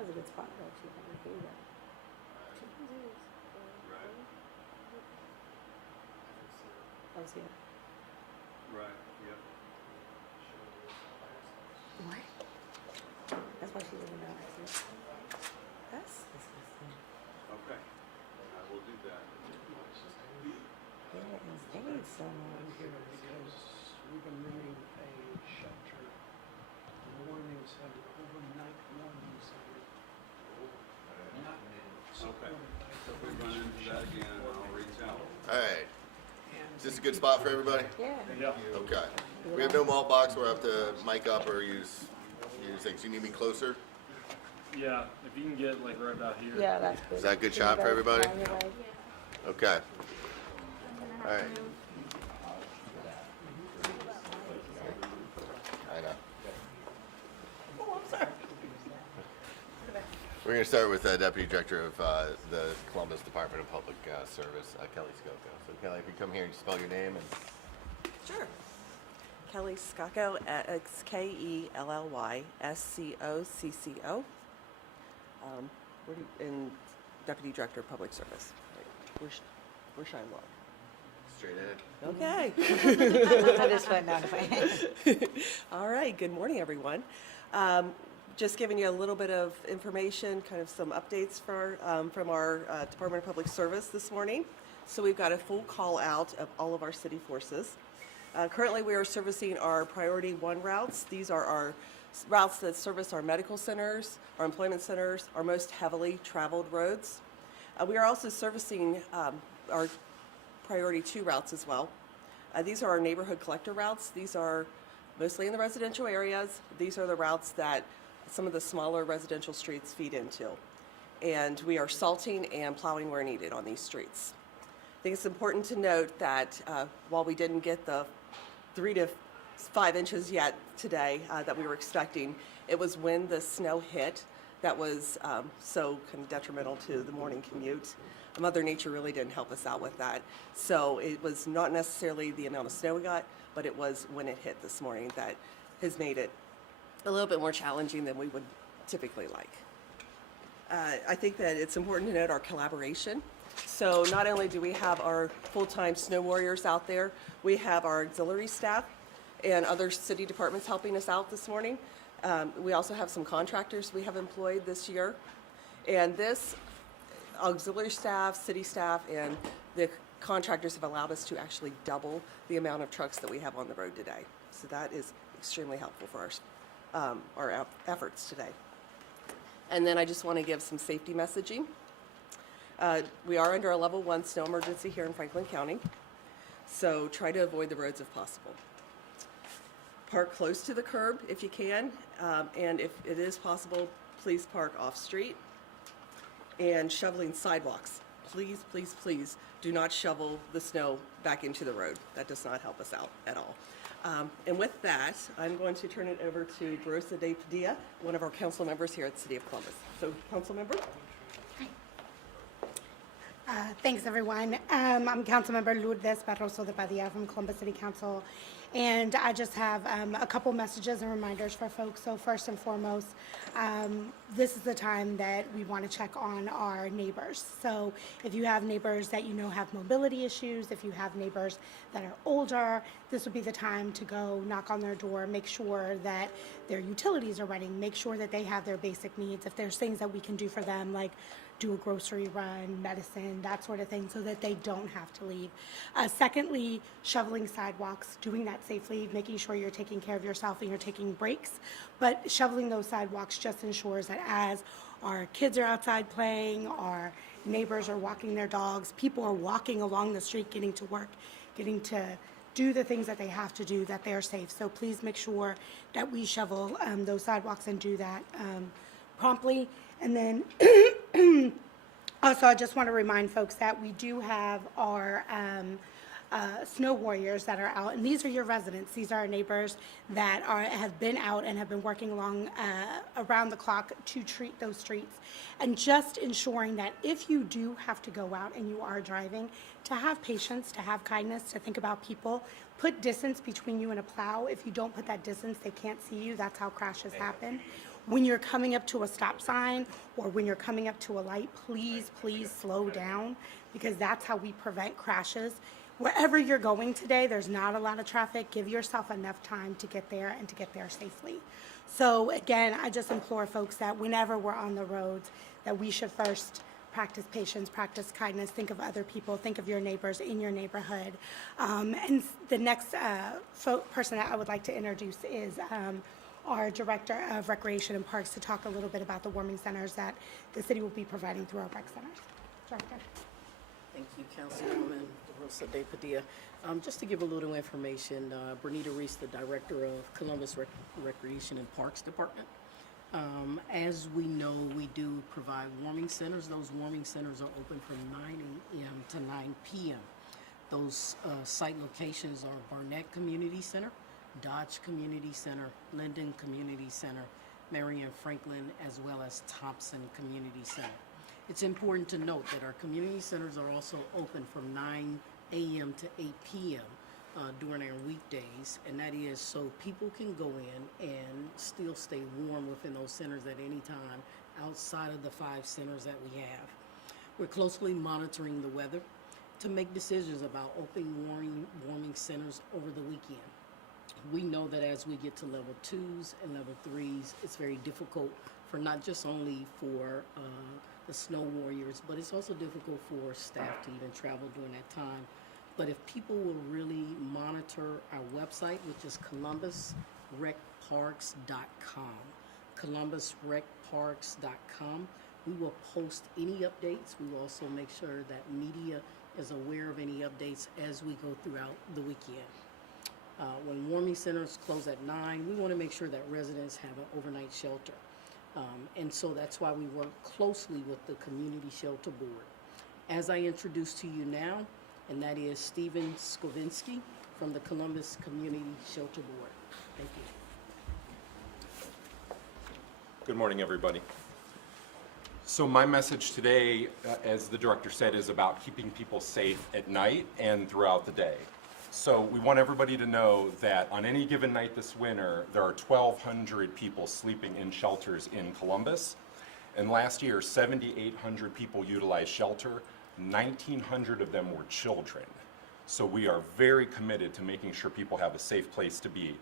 That's a good spot though, too. Here you go. Oh, see it. Right, yep. What? That's why she doesn't know. That's disgusting. Okay, I will do that. Yeah, and stayed so long. Here, because we've been running a shelter warnings and overnight warnings. Not Okay, supported by. so if we run into that again, I'll reach out. All right. Is this a good spot for everybody? Yeah. Yeah. Okay. We have no malt box where I have to mic up or use things. You need me closer? Yeah, if you can get like right about here. Yeah, that's good. Is that a good Can you shot for guys everybody? find your way? Okay. All right. I know. Oh, I'm sorry. We're going to start with Deputy Director of the Columbus Department of Public Service, Kelly Scocco. So Kelly, if you come here and spell your name and Sure. Kelly Scocco, it's KELLYSCOCCO. And Deputy Director of Public Service. Right. Where should I look? straight in. Okay. I just went down to my hand. All right. Good morning, everyone. Just giving you a little bit of information, kind of some updates from our Department of Public Service this morning. So we've got a full call out of all of our city forces. Currently, we are servicing our Priority 1 routes. These are our routes that service our medical centers, our employment centers, our most heavily traveled roads. We are also servicing our Priority 2 routes as well. These are our neighborhood collector routes. These are mostly in the residential areas. These are the routes that some of the smaller residential streets feed into. And we are salting and plowing where needed on these streets. I think it's important to note that while we didn't get the 3 to 5 inches yet today that we were expecting, it was when the snow hit that was so kind of detrimental to the morning commute. Mother Nature really didn't help us out with that. So it was not necessarily the amount of snow we got, but it was when it hit this morning that has made it a little bit more challenging than we would typically like. I think that it's important to note our collaboration. So not only do we have our full-time snow warriors out there, we have our auxiliary staff and other city departments helping us out this morning. We also have some contractors we have employed this year. And this auxiliary staff, city staff, and the contractors have allowed us to actually double the amount of trucks that we have on the road today. So that is extremely helpful for our efforts today. And then I just want to give some safety messaging. We are under a level 1 snow emergency here in Franklin County, so try to avoid the roads if possible. Park close to the curb if you can, and if it is possible, please park off-street. And shoveling sidewalks. Please, please, please do not shovel the snow back into the road. That does not help us out at all. And with that, I'm going to turn it over to Barosa de Padilla, one of our council members here at the City of Columbus. So, council member. Thanks, everyone. I'm Councilmember Lourdes Barroso de Padilla from Columbus City Council, and I just have a couple messages and reminders for folks. So first and foremost, this is the time that we want to check on our neighbors. So if you have neighbors that you know have mobility issues, if you have neighbors that are older, this would be the time to go knock on their door, make sure that their utilities are running, make sure that they have their basic needs. If there's things that we can do for them, like do a grocery run, medicine, that sort of thing, so that they don't have to leave. Secondly, shoveling sidewalks, doing that safely, making sure you're taking care of yourself and you're taking breaks. But shoveling those sidewalks just ensures that as our kids are outside playing, our neighbors are walking their dogs, people are walking along the street, getting to work, getting to do the things that they have to do, that they're safe. So please make sure that we shovel those sidewalks and do that promptly. And then also, I just want to remind folks that we do have our snow warriors that are out, and these are your residents. These are our neighbors that have been out and have been working around the clock to treat those streets, and just ensuring that if you do have to go out and you are driving, to have patience, to have kindness, to think about people. Put distance between you and a plow. If you don't put that distance, they can't see you. That's how crashes happen. when you're coming up to a stop sign or when you're coming up to a light, please, please slow down, because that's how we prevent crashes. Wherever you're going today, there's not a lot of traffic. Give yourself enough time to get there and to get there safely. So again, I just implore folks that whenever we're on the roads, that we should first practice patience, practice kindness, think of other people, think of your neighbors in your neighborhood. And the next person that I would like to introduce is our Director of Recreation and Parks to talk a little bit about the warming centers that the city will be providing through our rec centers. Director. Thank you, Councilwoman Rosa De Padilla. Just to give a little information, Bernita Reese, the Director of Columbus Recreation and Parks Department. As we know, we do provide warming centers. Those warming centers are open from 9 a.m. to 9 p.m. Those site locations are Barnett Community Center, Dodge Community Center, Linden Community Center, Marion Franklin, as well as Thompson Community Center. It's important to note that our community centers are also open from 9 a.m. to 8 p.m. During our weekdays, and that is so people can go in and still stay warm within those centers at any time outside of the 5 centers that we have. We're closely monitoring the weather to make decisions about opening warming centers over the weekend. We know that as we get to level 2s and level 3s, it's very difficult for not just only for the snow warriors, but it's also difficult for staff to even travel during that time. But if people will really monitor our website, which is columbusrecparks.com, columbusrecparks.com, we will post any updates. We will also make sure that media is aware of any updates as we go throughout the weekend. When warming centers close at 9, we want to make sure that residents have an overnight shelter. And so that's why we work closely with the Community Shelter Board. As I introduce to you now, and that is Stephen Skovinsky from the Columbus Community Shelter Board. Thank you. Good morning, everybody. So my message today, as the director said, is about keeping people safe at night and throughout the day. So we want everybody to know that on any given night this winter, there are 1,200 people sleeping in shelters in Columbus. And last year, 7,800 people utilized shelter. 1,900 of them were children. So we are very committed to making sure people have a safe place to be.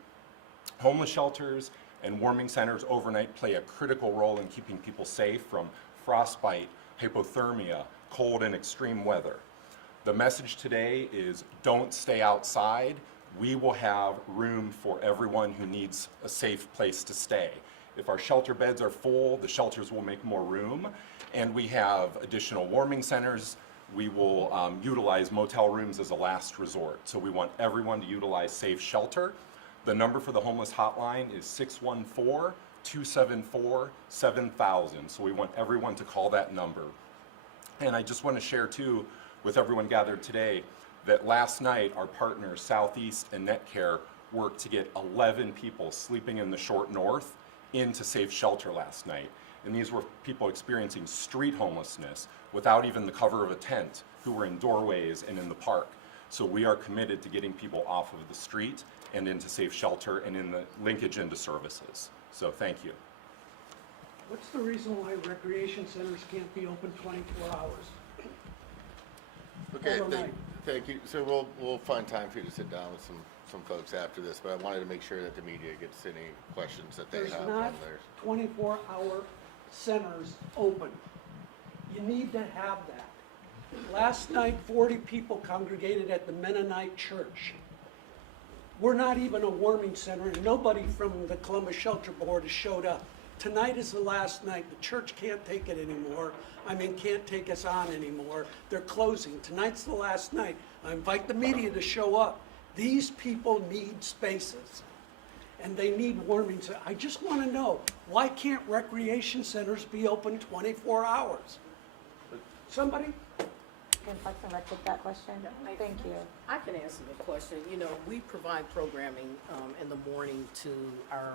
Homeless shelters and warming centers overnight play a critical role in keeping people safe from frostbite, hypothermia, cold and extreme weather. The message today is don't stay outside. We will have room for everyone who needs a safe place to stay. If our shelter beds are full, the shelters will make more room, and we have additional warming centers. We will utilize motel rooms as a last resort. So we want everyone to utilize safe shelter. The number for the homeless hotline is 614-274-7000. So we want everyone to call that number. And I just want to share too with everyone gathered today that last night our partners Southeast and Netcare worked to get 11 people sleeping in the short north into safe shelter last night. And these were people experiencing street homelessness without even the cover of a tent, who were in doorways and in the park. So we are committed to getting people off of the street and into safe shelter and in the linkage into services. So thank you. What's the reason why recreation centers can't be open 24 hours? Okay, Overnight. thank you. So we'll find time for you to sit down with some folks after this, but I wanted to make sure that the media gets any questions that they There's have not on theirs. 24-hour centers open. You need to have that. Last night, 40 people congregated at the Mennonite Church. We're not even a warming center, and nobody from the Columbus Shelter Board has showed up. Tonight is the last night. The church can't take it anymore. Can't take us on anymore. They're closing. Tonight's the last night. I invite the media to show up. These people need spaces, and they need warming centers. I just want to know, why can't recreation centers be open 24 hours? Somebody? Can Parks and Rec take that question? Thank you. I can answer the question. You know, we provide programming in the morning to our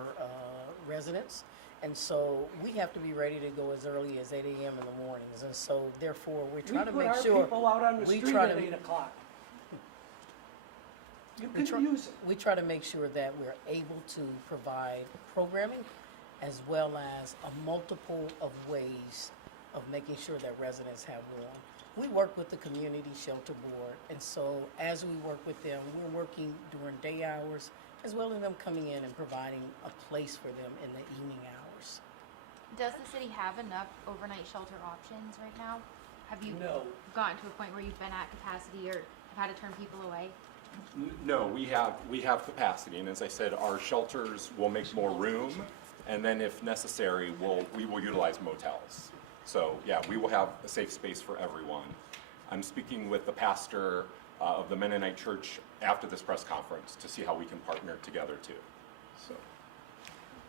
residents. And so we have to be ready to go as early as 8 a.m. in the mornings. And so therefore, we try to make We put sure. our people out on the we street try at to- 8 o'clock. You We can use it. We try to make sure that we're able to provide programming as well as a multiple of ways of making sure that residents have warm. We work with the Community Shelter Board, and so as we work with them, we're working during day hours, as well as them coming in and providing a place for them in the evening hours. Does the city have enough overnight shelter options right now? Have you No. gotten to a point where you've been at capacity or have had to turn people away? No, we have capacity, and as I said, our shelters will make more room, and then if necessary, we will utilize motels. So, yeah, we will have a safe space for everyone. I'm speaking with the pastor of the Mennonite Church after this press conference to see how we can partner together too. So,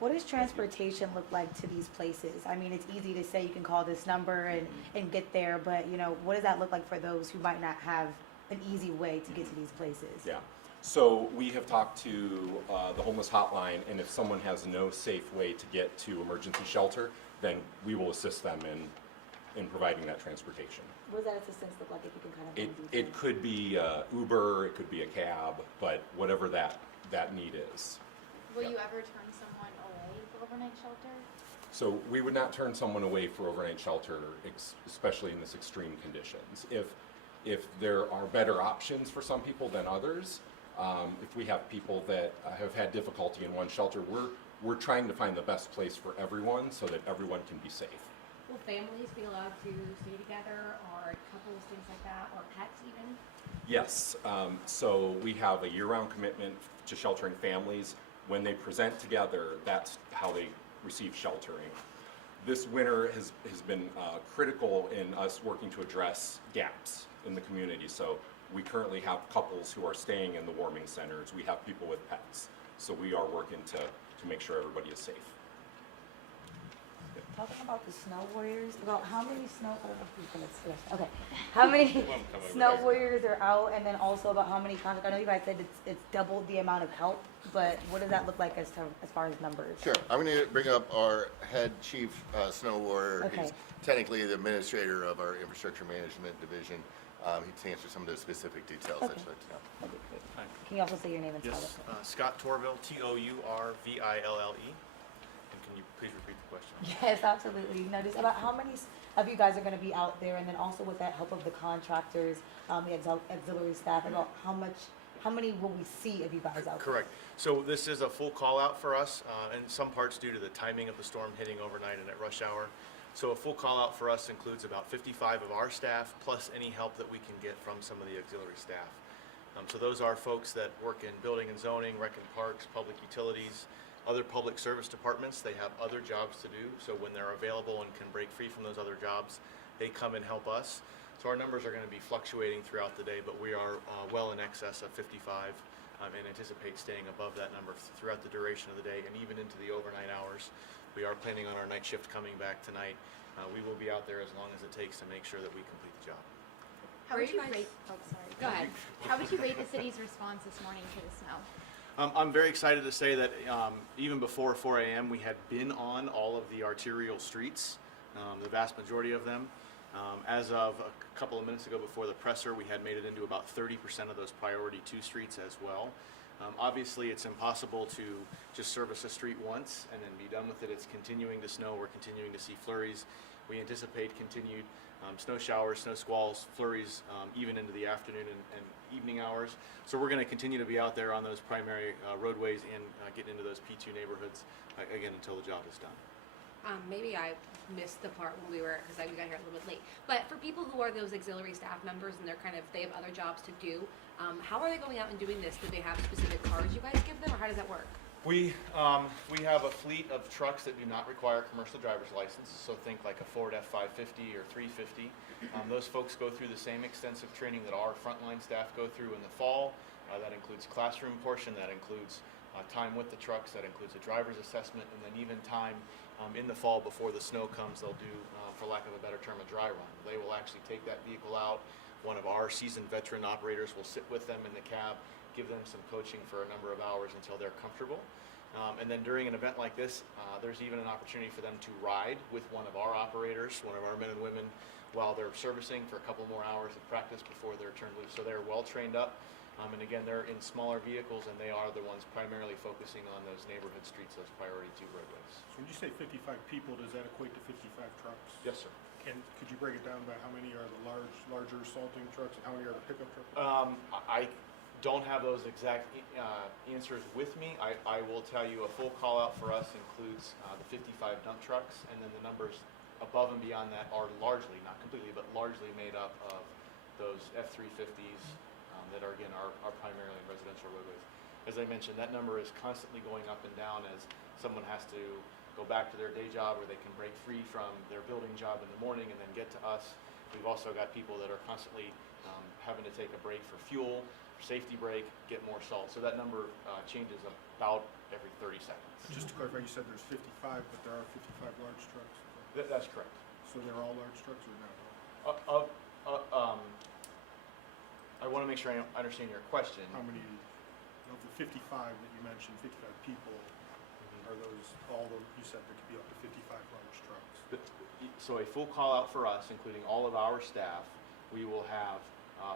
What does transportation look like to these places? I mean, it's easy to say you can call this number and get there, but you know, what does that look like for those who might not have an easy way to get to these places? yeah. So we have talked to the homeless hotline, and if someone has no safe way to get to emergency shelter, then we will assist them in providing that transportation. What does that assistance look like, if you can kind of? go into It could be Uber, it could be a cab, but whatever that need is. Will you ever turn someone away for overnight shelter? So we would not turn someone away for overnight shelter, especially in this extreme conditions. If there are better options for some people than others, if we have people that have had difficulty in one shelter, we're trying to find the best place for everyone so that everyone can be safe. Will families be allowed to stay together, or couples, things like that, or pets even? Yes, so we have a year-round commitment to sheltering families. When they present together, that's how they receive sheltering. This winter has been critical in us working to address gaps in the community. So we currently have couples who are staying in the warming centers. We have people with pets. So we are working to make sure everybody is safe. Talking about the snow warriors, about how many snow, I don't know if you can, okay. How many snow warriors are out, and then also about how many contracts, I know you guys said it's doubled the amount of help, but what does that look like as far as numbers? Sure. I'm going to bring up our head chief snow warrior. Okay. He's technically the administrator of our infrastructure management division. He can answer some of those specific details. Okay. I'd like to know. Okay, great. Can you also say your name and spell Yes, it? Scott Torville, Tourville. And can you please repeat the question? Yes, absolutely. No, just about how many of you guys are gonna be out there, and then also with that help of the contractors, the auxiliary staff, about how many will we see of you guys out there? Correct. So this is a full call out for us, in some parts due to the timing of the storm hitting overnight and at rush hour. So a full call out for us includes about 55 of our staff, plus any help that we can get from some of the auxiliary staff. So those are folks that work in building and zoning, rec and parks, public utilities, other public service departments. They have other jobs to do, so when they're available and can break free from those other jobs, they come and help us. So our numbers are going to be fluctuating throughout the day, but we are well in excess of 55 and anticipate staying above that number throughout the duration of the day and even into the overnight hours. We are planning on our night shift coming back tonight. We will be out there as long as it takes to make sure that we complete the job. How would you rate? Oh, sorry. Go ahead. How would you rate the city's response this morning to the snow? I'm very excited to say that even before 4 a.m. we had been on all of the arterial streets, the vast majority of them. As of a couple of minutes ago before the presser, we had made it into about 30% of those priority 2 streets as well. Obviously, it's impossible to just service a street once and then be done with it. It's continuing to snow. We're continuing to see flurries. We anticipate continued snow showers, snow squalls, flurries, even into the afternoon and evening hours. So we're going to continue to be out there on those primary roadways and get into those P2 neighborhoods again until the job is done. Maybe I missed the part when we got here a little bit late. But for people who are those auxiliary staff members and they have other jobs to do, how are they going out and doing this? Do they have specific cards you guys give them, or how does that work? We have a fleet of trucks that do not require commercial driver's licenses, so think like a Ford F-550 or 350. Those folks go through the same extensive training that our frontline staff go through in the fall. That includes classroom portion, that includes time with the trucks, that includes a driver's assessment, and then even time in the fall before the snow comes, they'll do, for lack of a better term, a dry run. They will actually take that vehicle out. One of our seasoned veteran operators will sit with them in the cab, give them some coaching for a number of hours until they're comfortable. And then during an event like this, there's even an opportunity for them to ride with one of our operators, one of our men and women, while they're servicing for a couple more hours of practice before they're turned loose. So they're well trained up. And again, they're in smaller vehicles, and they are the ones primarily focusing on those neighborhood streets, those priority 2 roadways. So when you say 55 people, does that equate to 55 trucks? Yes, sir. And could you break it down by how many are the larger salting trucks and how many are the pickup trucks? I don't have those exact answers with me. I will tell you a full call out for us includes the 55 dump trucks, and then the numbers above and beyond that are largely, not completely, but largely made up of those F-350s that are, again, are primarily residential roadways. As I mentioned, that number is constantly going up and down as someone has to go back to their day job, or they can break free from their building job in the morning and then get to us. We've also got people that are constantly having to take a break for fuel, safety break, get more salt. So that number changes about every 30 seconds. Just to clarify, you said there's 55, but there are 55 large trucks? That's correct. So they're all large trucks or not? I want to make sure I understand your question. How many of the 55 that you mentioned, 55 people, are those all the, you said there could be up to 55 large trucks? So a full call out for us, including all of our staff, we will have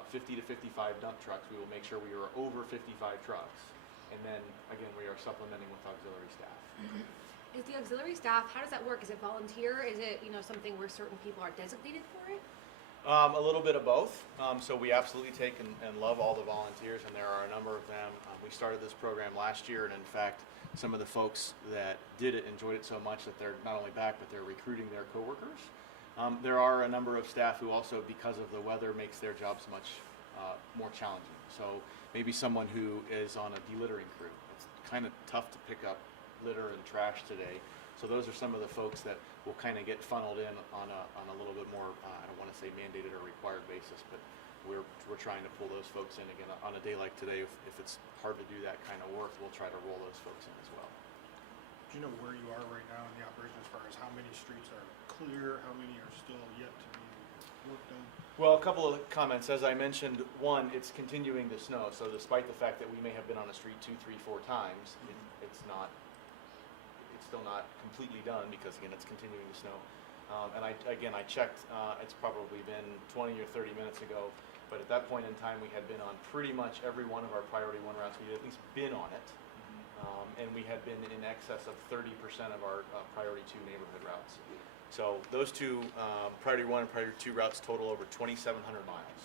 50 to 55 dump trucks. We will make sure we are over 55 trucks. And then, again, we are supplementing with auxiliary staff. Is the auxiliary staff, how does that work? Is it volunteer? Is it, something where certain people are designated for it? A little bit of both. So we absolutely take and love all the volunteers, and there are a number of them. We started this program last year, and in fact, some of the folks that did it enjoyed it so much that they're not only back, but they're recruiting their coworkers. There are a number of staff who also, because of the weather, makes their jobs much more challenging. So maybe someone who is on a delittering crew. It's kind of tough to pick up litter and trash today. So those are some of the folks that will kind of get funneled in on a little bit more, I don't want to say mandated or required basis, but we're trying to pull those folks in. Again, on a day like today, if it's hard to do that kind of work, we'll try to roll those folks in as well. Do you know where you are right now in the operation as far as how many streets are clear, how many are still yet to be worked on? Well, a couple of comments. As I mentioned, one, it's continuing to snow. So despite the fact that we may have been on a street 2, 3, 4 times, it's still not completely done because, again, it's continuing to snow. And I checked, it's probably been 20 or 30 minutes ago, but at that point in time, we had been on pretty much every one of our priority 1 routes. We had at least been on it, and we had been in excess of 30% of our priority 2 neighborhood routes. So those 2, priority 1 and priority 2 routes total over 2,700 miles.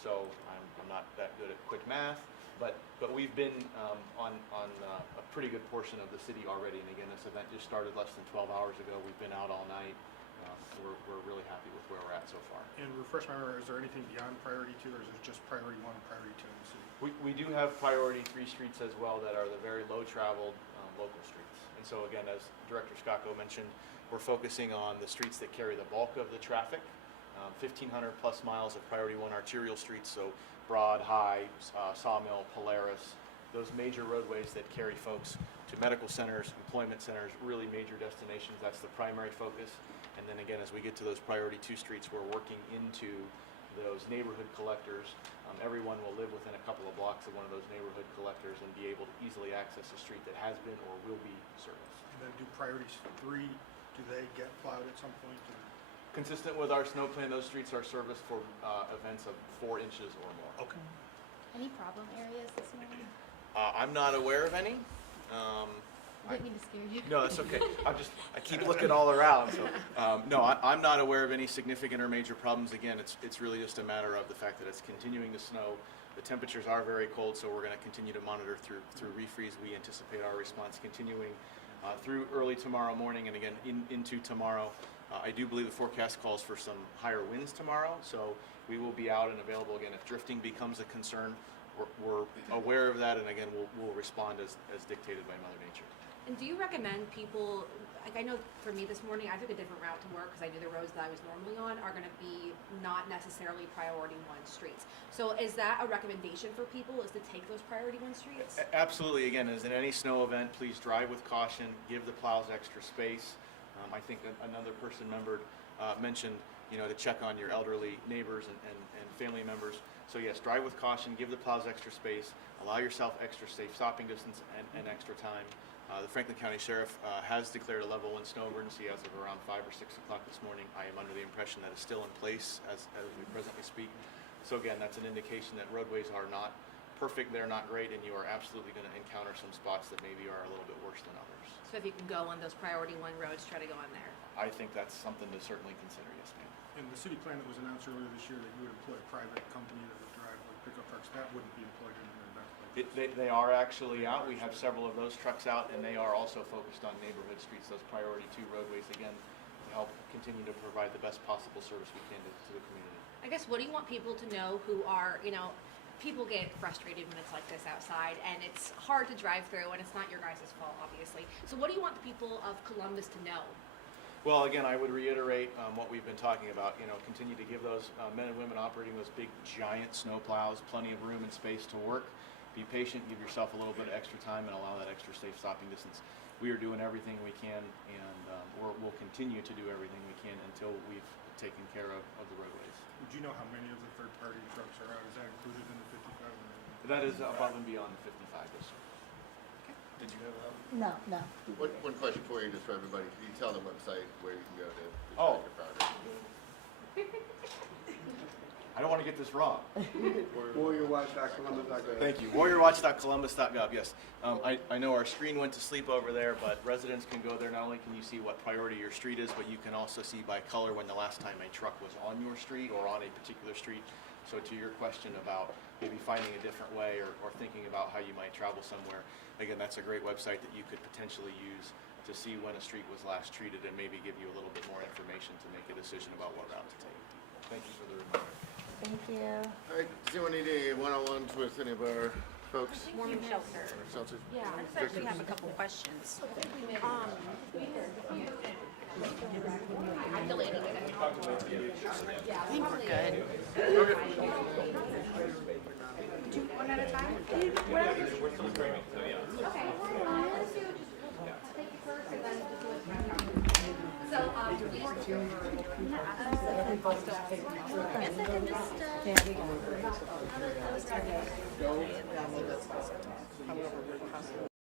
So I'm not that good at quick math, but we've been on a pretty good portion of the city already. And again, this event just started less than 12 hours ago. We've been out all night. We're really happy with where we're at so far. And refresh my memory, is there anything beyond priority 2, or is it just priority 1 and priority 2 in the city? We do have priority 3 streets as well that are the very low traveled local streets. And so again, as Director Scacco mentioned, we're focusing on the streets that carry the bulk of the traffic. 1,500 plus miles of priority 1 arterial streets, so Broad, High, Sawmill, Polaris, those major roadways that carry folks to medical centers, employment centers, really major destinations. That's the primary focus. And then again, as we get to those priority 2 streets, we're working into those neighborhood collectors. Everyone will live within a couple of blocks of one of those neighborhood collectors and be able to easily access a street that has been or will be serviced. And then do priorities 3, do they get plowed at some point? Or? Consistent with our snow plan, those streets are serviced for events of 4 inches or more. Okay. Any problem areas this morning? I'm not aware of any. I didn't mean to scare you. No, that's okay. I keep looking all around. So, no, I'm not aware of any significant or major problems. Again, it's really just a matter of the fact that it's continuing to snow. The temperatures are very cold, so we're going to continue to monitor through refreeze. We anticipate our response continuing through early tomorrow morning and again into tomorrow. I do believe the forecast calls for some higher winds tomorrow, so we will be out and available again. If drifting becomes a concern, we're aware of that, and again, we'll respond as dictated by Mother Nature. And do you recommend people, like I know for me this morning, I took a different route to work because I knew the roads that I was normally on are going to be not necessarily priority 1 streets. So is that a recommendation for people, is to take those priority 1 streets? Absolutely. Again, as in any snow event, please drive with caution, give the plows extra space. I think another person mentioned, to check on your elderly neighbors and family members. So yes, drive with caution, give the plows extra space, allow yourself extra safe stopping distance and extra time. The Franklin County Sheriff has declared a level 1 snow emergency as of around 5 or 6 o'clock this morning. I am under the impression that it's still in place as we presently speak. So again, that's an indication that roadways are not perfect, they're not great, and you are absolutely going to encounter some spots that maybe are a little bit worse than others. So if you can go on those priority 1 roads, try to go on there. I think that's something to certainly consider, yes, ma'am. In the city plan that was announced earlier this year, that you would employ a private company that would drive like pickup trucks, that wouldn't be employed in an event like this. They are actually out. We have several of those trucks out, and they are also focused on neighborhood streets, those priority 2 roadways, again, to help continue to provide the best possible service we can to the community. I guess, what do you want people to know who are, people get frustrated when it's like this outside, and it's hard to drive through, and it's not your guys' fault, obviously. So what do you want the people of Columbus to know? Well, again, I would reiterate what we've been talking about. Continue to give those men and women operating those big, giant snow plows plenty of room and space to work. Be patient, give yourself a little bit of extra time, and allow that extra safe stopping distance. We are doing everything we can, and we'll continue to do everything we can until we've taken care of the roadways. Would you know how many of the third-party trucks are out? Is that included in the 55? That is above and beyond the 55, yes, sir. Did you have that? No. One question for you, just for everybody. Can you tell the website where you can go to Oh. track your progress? I don't want to get this wrong. WarriorWatch.columbus.gov. Thank you. WarriorWatch.columbus.gov, yes. I know our screen went to sleep over there, but residents can go there. Not only can you see what priority your street is, but you can also see by color when the last time a truck was on your street or on a particular street. So to your question about maybe finding a different way or thinking about how you might travel somewhere, again, that's a great website that you could potentially use to see when a street was last treated and maybe give you a little bit more information to make a decision about what route to take. Thank you for the reminder. Thank you. All right, does anyone need any one-on-ones with any of our folks? Warm shelter. Shelters? Yeah, I just actually have a couple questions. The lady. Yeah, I think we're good. Do one at a time? Okay. Let's do just, take it first and then just do it. So, Yeah, we got it.